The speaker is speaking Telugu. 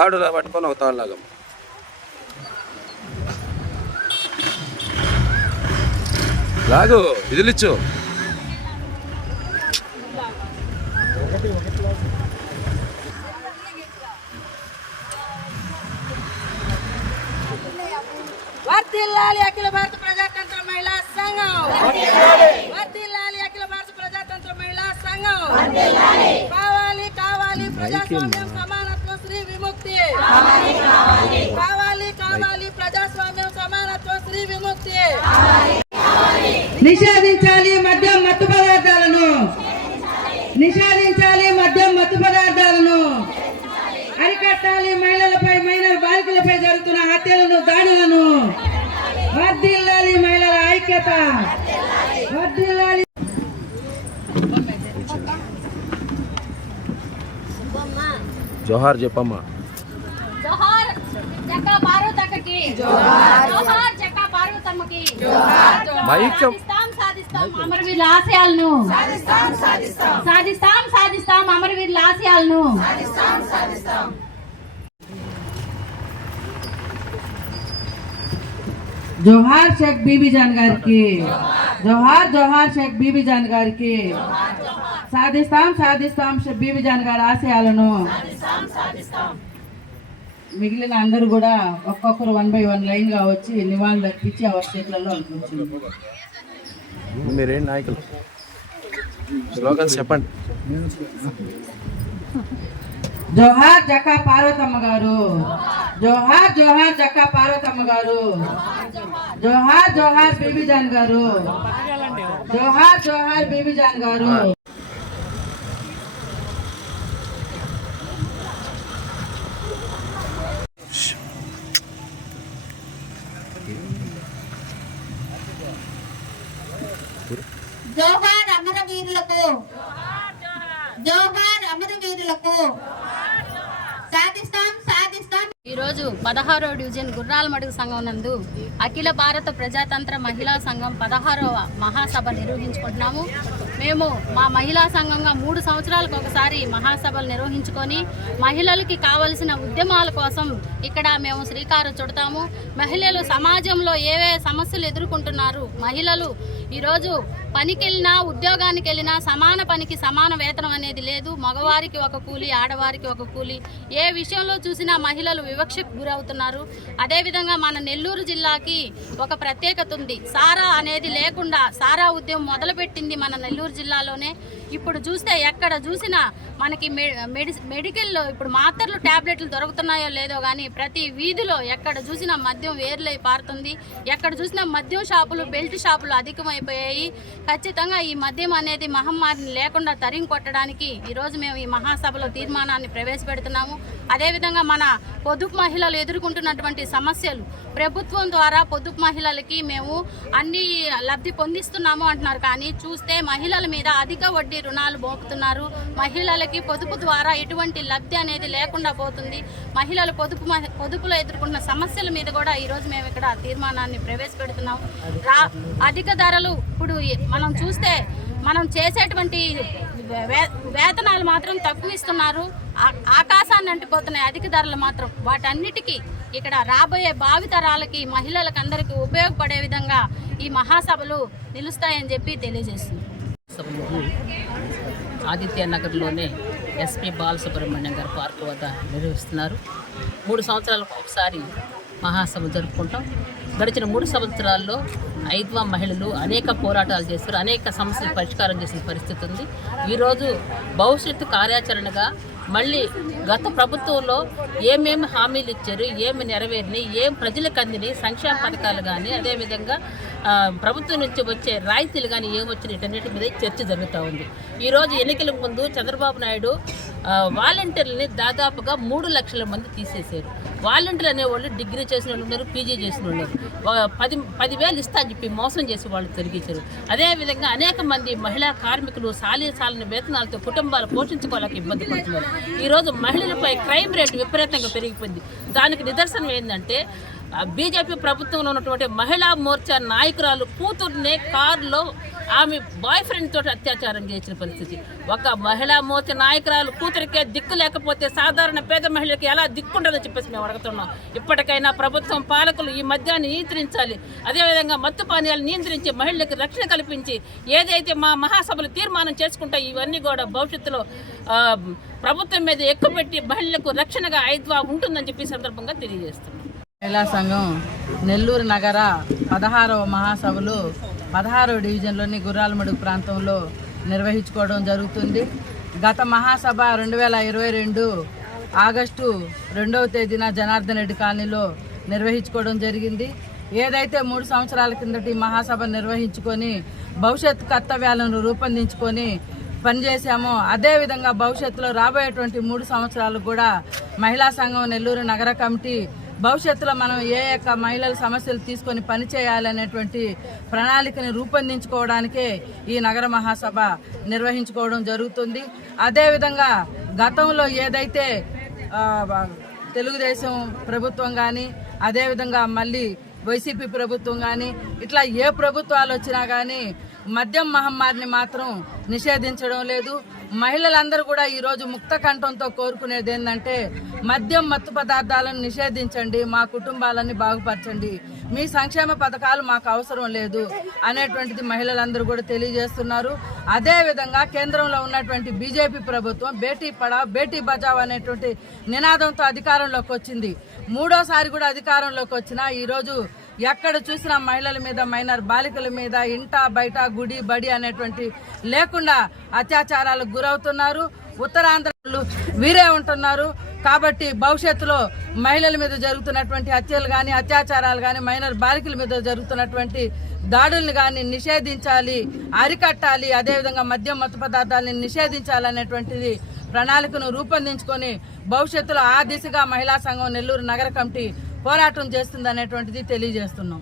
తాడులా పట్టుకొని ఒక తాడు లాగమ్మ లాగు ఇదిలిచ్చు. వర్ధిల్లాలి అఖిల భారత ప్రజాతంత్ర మహిళా సంఘం. అఖిల భారత ప్రజాతంత్ర మహిళా సంఘం. కావాలి కావాలి ప్రజాస్వామ్యం విముక్తి కావాలి కావాలి. ప్రజాస్వామ్యం సమానత్వం శ్రీ విముక్తి. నిషేధించాలి మద్యం మత్తు పదార్థాలను. నిషేధించాలి మద్యం మత్తు పదార్థాలను. అరికట్టాలి మహిళలపై మైనర్ బాలికలపై జరుగుతున్న హత్యలను దాడులను. వర్ధిల్లాలి మహిళల ఐక్యత. వర్ధిల్లాలి జోహార్ చెప్పమ్మా. చెక్క పార్వతక్కకి జోహార్ చెక్క పార్వతమ్మకి మైక్ చెప్- సాధిస్తాం సాధిస్తాం అమరవీరుల ఆశయాలను సాధిస్తాం సాధిస్తాం అమరవీరుల ఆశయాలను జోహార్ షేక్ బీబీ జాన్ గారికి జోహార్ జోహార్ షేక్ బీబీ జాన్ గారికి సాధిస్తాం సాధిస్తాం షేక్ బీబీ జాన్ గారి ఆశయాలను మిగిలిన అందరూ కూడా ఒక్కొక్కరు వన్ బై వన్ లైన్గా వచ్చి నివాళులు అర్పించి ఎవరి చేతులలో అనుకుంటున్నారు మీరేం నాయకులు? స్లోగన్స్ చెప్పండి. జోహార్ జక్కా పార్వతమ్మ గారు. జోహార్ జోహార్ జక్కా పార్వతమ్మ గారు. జోహార్ జోహార్ బీబీ జాన్ గారు. జోహార్ జోహార్ బీబీ జాన్ గారు జోహార్ వీరులకు జోహార్ అమరవీరులకు సాధిస్తాం సాధిస్తాం. ఈరోజు పదహారో డివిజన్ గుర్రాల మడుగు సంఘం నందు అఖిల భారత ప్రజాతంత్ర మహిళా సంఘం పదహారవ మహాసభ నిర్వహించుకుంటున్నాము. మేము మా మహిళా సంఘంగా మూడు సంవత్సరాలకు ఒకసారి మహాసభలు నిర్వహించుకొని మహిళలకి కావలసిన ఉద్యమాల కోసం ఇక్కడ మేము శ్రీకారం చుడతాము. మహిళలు సమాజంలో ఏవే సమస్యలు ఎదుర్కొంటున్నారు మహిళలు ఈరోజు పనికి వెళ్ళినా ఉద్యోగానికి వెళ్ళినా సమాన పనికి సమాన వేతనం అనేది లేదు. మగవారికి ఒక కూలి ఆడవారికి ఒక కూలి. ఏ విషయంలో చూసినా మహిళలు వివక్షకు గురవుతున్నారు. అదేవిధంగా మన నెల్లూరు జిల్లాకి ఒక ప్రత్యేకత ఉంది. సారా అనేది లేకుండా సారా ఉద్యమం మొదలుపెట్టింది మన నెల్లూరు జిల్లాలోనే. ఇప్పుడు చూస్తే ఎక్కడ చూసినా మనకి మె- మెడి మెడికల్లో ఇప్పుడు మాత్రలు ట్యాబ్లెట్లు దొరుకుతున్నాయో లేదో కానీ ప్రతి వీధిలో ఎక్కడ చూసినా మద్యం వేర్లై పారుతుంది. ఎక్కడ చూసినా మద్యం షాపులు బెల్ట్ షాపులు అధికమైపోయాయి. ఖచ్చితంగా ఈ మద్యం అనేది మహమ్మారిని లేకుండా తరిం కొట్టడానికి ఈరోజు మేము ఈ మహాసభలో తీర్మానాన్ని ప్రవేశపెడుతున్నాము. అదేవిధంగా మన పొదుపు మహిళలు ఎదుర్కొంటున్నటువంటి సమస్యలు ప్రభుత్వం ద్వారా పొదుపు మహిళలకి మేము అన్ని లబ్ధి పొందిస్తున్నాము అంటున్నారు. కానీ చూస్తే మహిళల మీద అధిక వడ్డీ రుణాలు మోపుతున్నారు. మహిళలకి పొదుపు ద్వారా ఎటువంటి లబ్ధి అనేది లేకుండా పోతుంది. మహిళలు పొదుపు మ- పొదుపులో ఎదుర్కొంటున్న సమస్యల మీద కూడా ఈరోజు మేము ఇక్కడ తీర్మానాన్ని ప్రవేశపెడుతున్నాం రా అధిక ధరలు ఇప్పుడు మనం చూస్తే మనం చేసేటువంటి వే- వేతనాలు మాత్రం తక్కువ ఇస్తున్నారు ఆకాశాన్ని అంటిపోతున్నాయి అధిక ధరలు మాత్రం. వాటన్నిటికీ ఇక్కడ రాబోయే భావితరాలకి మహిళలకు అందరికీ ఉపయోగపడే విధంగా ఈ మహాసభలు నిలుస్తాయని చెప్పి తెలియజేస్తుంది. ఆదిత్య నగర్లోనే ఎస్పి బాలసుబ్రహ్మణ్యం గారి పార్క్ వద్ద నిర్వహిస్తున్నారు. మూడు సంవత్సరాలకు ఒకసారి మహాసభ జరుపుకుంటాం. గడిచిన మూడు సంవత్సరాల్లో ఐద్వా మహిళలు అనేక పోరాటాలు చేస్తారు అనేక సమస్యలు పరిష్కారం చేసిన పరిస్థితి ఉంది. ఈరోజు భవిష్యత్తు కార్యాచరణగా మళ్ళీ గత ప్రభుత్వంలో ఏమేమి హామీలు ఇచ్చారు ఏమి నెరవేరినాయి ఏం ప్రజలకు అందినాయి సంక్షేమ పథకాలు కానీ అదేవిధంగా ప్రభుత్వం నుంచి వచ్చే రాయితీలు కానీ ఏమొచ్చినాయి వీటన్నిటి మీద చర్చ జరుగుతూ ఉంది. ఈరోజు ఎన్నికల ముందు చంద్రబాబు నాయుడు వాలంటీర్లని దాదాపుగా మూడు లక్షల మంది తీసేశారు. వాలంటీర్లు అనేవాళ్ళు డిగ్రీ చేసిన వాళ్ళు ఉన్నారు పీజీ చేసిన వాళ్ళు ఉన్నారు. పది పదివేలు ఇస్తా అని చెప్పి మోసం చేసి వాళ్ళు తొలగించారు. అదేవిధంగా అనేక మంది మహిళా కార్మికులు సాలీ సాలని వేతనాలతో కుటుంబాలు పోషించుకోలేక ఇబ్బంది పడుతున్నారు. ఈరోజు మహిళలపై క్రైమ్ రేటు విపరీతంగా పెరిగిపోయింది. దానికి నిదర్శనం ఏంటంటే బీజేపీ ప్రభుత్వంలో ఉన్నటువంటి మహిళా మోర్చా నాయకురాలు కూతుర్నే కారులో ఆమె బాయ్ ఫ్రెండ్ తోటి అత్యాచారం చేసిన పరిస్థితి. ఒక మహిళా మోతి నాయకురాలు కూతురికే దిక్కు లేకపోతే సాధారణ పేద మహిళకి ఎలా దిక్కుంటుందో చెప్పేసి మేము అడుగుతున్నాం. ఇప్పటికైనా ప్రభుత్వం పాలకులు ఈ మద్యాన్ని నియంత్రించాలి. అదేవిధంగా మత్తు పానీయాలు నియంత్రించి మహిళలకు రక్షణ కల్పించి ఏదైతే మా మహాసభలు తీర్మానం చేసుకుంటే ఇవన్నీ కూడా భవిష్యత్తులో ప్రభుత్వం మీద ఎక్కుపెట్టి మహిళలకు రక్షణగా ఐద్వా ఉంటుందని చెప్పి సందర్భంగా తెలియజేస్తున్నాం. మహిళా సంఘం నెల్లూరు నగర పదహారవ మహాసభలు పదహారో డివిజన్లోని గుర్రాలమడుగు ప్రాంతంలో నిర్వహించుకోవడం జరుగుతుంది. గత మహాసభ రెండు వేల ఇరవై రెండు ఆగస్టు రెండవ తేదీన జనార్దన్ రెడ్డి కాలనీలో నిర్వహించుకోవడం జరిగింది. ఏదైతే మూడు సంవత్సరాల కిందటి మహాసభ నిర్వహించుకొని భవిష్యత్ కర్తవ్యాలను రూపొందించుకొని పనిచేశామో అదేవిధంగా భవిష్యత్తులో రాబోయేటువంటి మూడు సంవత్సరాలు కూడా మహిళా సంఘం నెల్లూరు నగర కమిటీ భవిష్యత్తులో మనం ఏ యొక్క మహిళల సమస్యలు తీసుకొని పనిచేయాలనేటువంటి ప్రణాళికని రూపొందించుకోవడానికే ఈ నగర మహాసభ నిర్వహించుకోవడం జరుగుతుంది. అదేవిధంగా గతంలో ఏదైతే తెలుగుదేశం ప్రభుత్వం కానీ అదేవిధంగా మళ్ళీ వైసీపీ ప్రభుత్వం కానీ ఇట్లా ఏ ప్రభుత్వాలు వచ్చినా కానీ మద్యం మహమ్మారిని మాత్రం నిషేధించడం లేదు. మహిళలందరూ కూడా ఈరోజు ముక్త కంఠంతో కోరుకునేది ఏంటంటే మద్యం మత్తు పదార్థాలను నిషేధించండి మా కుటుంబాలని బాగుపరచండి. మీ సంక్షేమ పథకాలు మాకు అవసరం లేదు అనేటువంటిది మహిళలందరూ కూడా తెలియజేస్తున్నారు. అదేవిధంగా కేంద్రంలో ఉన్నటువంటి బీజేపీ ప్రభుత్వం బేటీ పడావ్ బేటీ బచావ్ అనేటువంటి నినాదంతో అధికారంలోకి వచ్చింది. మూడోసారి కూడా అధికారంలోకి వచ్చినా ఈరోజు ఎక్కడ చూసినా మహిళల మీద మైనర్ బాలికల మీద ఇంట బయట గుడి బడి అనేటువంటి లేకుండా అత్యాచారాలకు గురవుతున్నారు. ఉత్తరాంధ్రలు వీరే ఉంటున్నారు. కాబట్టి భవిష్యత్తులో మహిళల మీద జరుగుతున్నటువంటి హత్యలు కానీ అత్యాచారాలు కానీ మైనర్ బాలికల మీద జరుగుతున్నటువంటి దాడుల్ని కానీ నిషేధించాలి అరికట్టాలి అదేవిధంగా మద్యం మత్తు పదార్థాలని నిషేధించాలనేటువంటిది ప్రణాళికను రూపొందించుకొని భవిష్యత్తులో ఆ దిశగా మహిళా సంఘం నెల్లూరు నగర కమిటీ పోరాటం చేస్తుంది అనేటువంటిది తెలియజేస్తున్నాం.